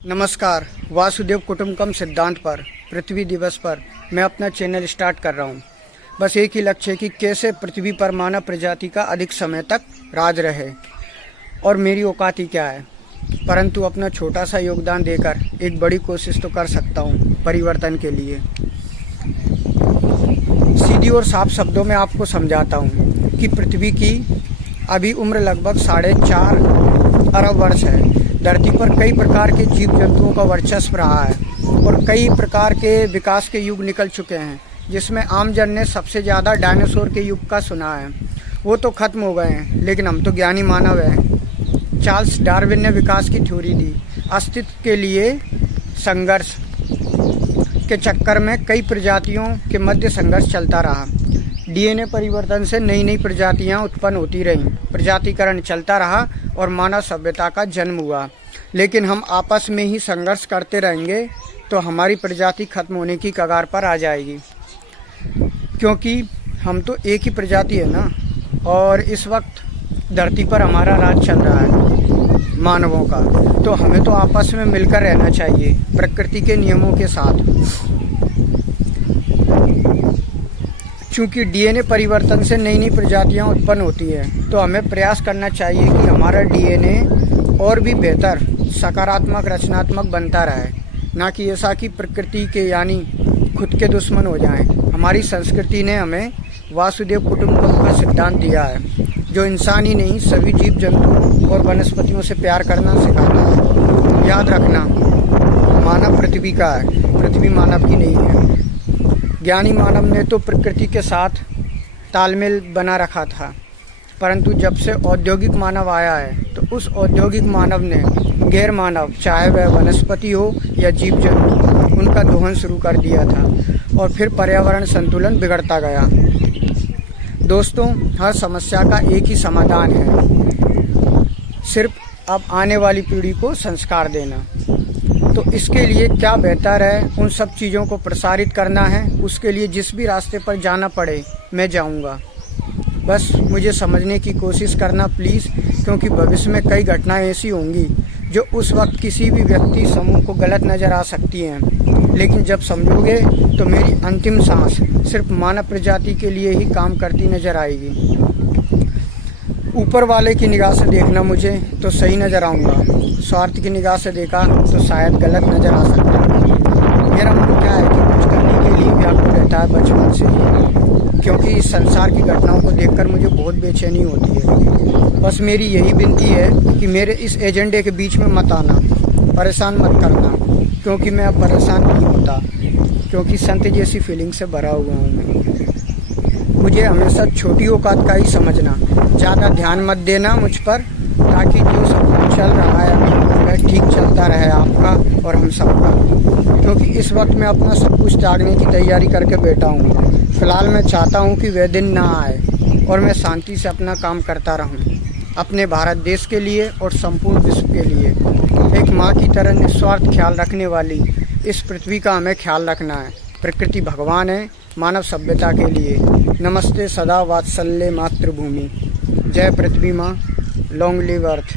नमस्कार। वासुदेव कुटुंबकम सिद्धांत पर पृथ्वी दिवस पर मैं अपना चैनल स्टार्ट कर रहा हूं। बस एक ही लक्ष्य है कि कैसे पृथ्वी पर मानव प्रजाति का अधिक समय तक राज रहे और मेरी औकात ही क्या है, परंतु अपना छोटा सा योगदान देकर एक बड़ी कोशिश तो कर सकता हूं परिवर्तन के लिए। सीधी और साफ शब्दों में आपको समझाता हूं कि पृथ्वी की अभी उम्र लगभग 4.5 अरब वर्ष है। धरती पर कई प्रकार के जीव जंतुओं का वर्चस्व रहा है और कई प्रकार के विकास के युग निकल चुके हैं, जिसमें आमजन ने सबसे ज़्यादा डायनासोर के युग का सुना है। वो तो खत्म हो गए हैं, लेकिन हम तो ज्ञानी मानव हैं। चार्ल्स डार्विन ने विकास की थ्योरी दी। अस्तित्व के लिए संघर्ष के चक्कर में कई प्रजातियों के मध्य संघर्ष चलता रहा। डीएनए परिवर्तन से नई नई प्रजातियां उत्पन्न होती रहीं, प्रजातिकरण चलता रहा और मानव सभ्यता का जन्म हुआ। लेकिन हम आपस में ही संघर्ष करते रहेंगे तो हमारी प्रजाति खत्म होने की कगार पर आ जाएगी, क्योंकि हम तो एक ही प्रजाति है ना। और इस वक्त धरती पर हमारा राज चल रहा है मानवों का, तो हमें तो आपस में मिलकर रहना चाहिए प्रकृति के नियमों के साथ। क्योंकि डीएनए परिवर्तन से नई नई प्रजातियां उत्पन्न होती हैं, तो हमें प्रयास करना चाहिए कि हमारा डीएनए और भी बेहतर सकारात्मक रचनात्मक बनता रहे, ना कि ऐसा कि प्रकृति के यानी खुद के दुश्मन हो जाएं। हमारी संस्कृति ने हमें वासुदेव कुटुंबकम का सिद्धांत दिया है, जो इंसान ही नहीं सभी जीव जंतुओं और वनस्पतियों से प्यार करना सिखाता है। याद रखना, मानव पृथ्वी का है, पृथ्वी मानव की नहीं है। ज्ञानी मानव ने तो प्रकृति के साथ तालमेल बना रखा था, परंतु जब से औद्योगिक मानव आया है तो उस औद्योगिक मानव ने गैर मानव, चाहे वह वनस्पति हो या जीव जंतु, उनका दोहन शुरू कर दिया था और फिर पर्यावरण संतुलन बिगड़ता गया। दोस्तों, हर समस्या का एक ही समाधान है, सिर्फ अब आने वाली पीढ़ी को संस्कार देना। तो इसके लिए क्या बेहतर है, उन सब चीज़ों को प्रसारित करना है। उसके लिए जिस भी रास्ते पर जाना पड़े मैं जाऊंगा। बस मुझे समझने की कोशिश करना प्लीज़, क्योंकि भविष्य में कई घटनाएं ऐसी होंगी जो उस वक्त किसी भी व्यक्ति समूह को गलत नज़र आ सकती हैं, लेकिन जब समझोगे तो मेरी अंतिम सांस सिर्फ मानव प्रजाति के लिए ही काम करती नज़र आएगी। ऊपर वाले की निगाह से देखना मुझे तो सही नज़र आऊँगा, स्वार्थ की निगाह से देखा तो शायद गलत नज़र आ सकता है। मेरा मन क्या है कि कुछ करने के लिए व्याकुल रहता है बचपन से, क्योंकि इस संसार की घटनाओं को देखकर मुझे बहुत बेचैनी होती है। बस मेरी यही विनती है कि मेरे इस एजेंडे के बीच में मत आना, परेशान मत करना, क्योंकि मैं अब परेशान नहीं होता, क्योंकि संत जैसी फीलिंग से भरा हुआ हूँ मैं। मुझे हमेशा छोटी औकात का ही समझना, ज़्यादा ध्यान मत देना मुझ पर, ताकि जो सब कुछ चल रहा है वह ठीक चलता रहे आपका और हम सबका। क्योंकि इस वक्त मैं अपना सब कुछ त्यागने की तैयारी करके बैठा हूँ। फिलहाल मैं चाहता हूँ कि वह दिन ना आए और मैं शांति से अपना काम करता रहूँ, अपने भारत देश के लिए और संपूर्ण विश्व के लिए। एक माँ की तरह निस्वार्थ ख्याल रखने वाली इस पृथ्वी का हमें ख्याल रखना है। प्रकृति भगवान है मानव सभ्यता के लिए। नमस्ते सदा वात्सल्य मातृभूमि। जय पृथ्वी माँ, लॉन्ग लिव अर्थ।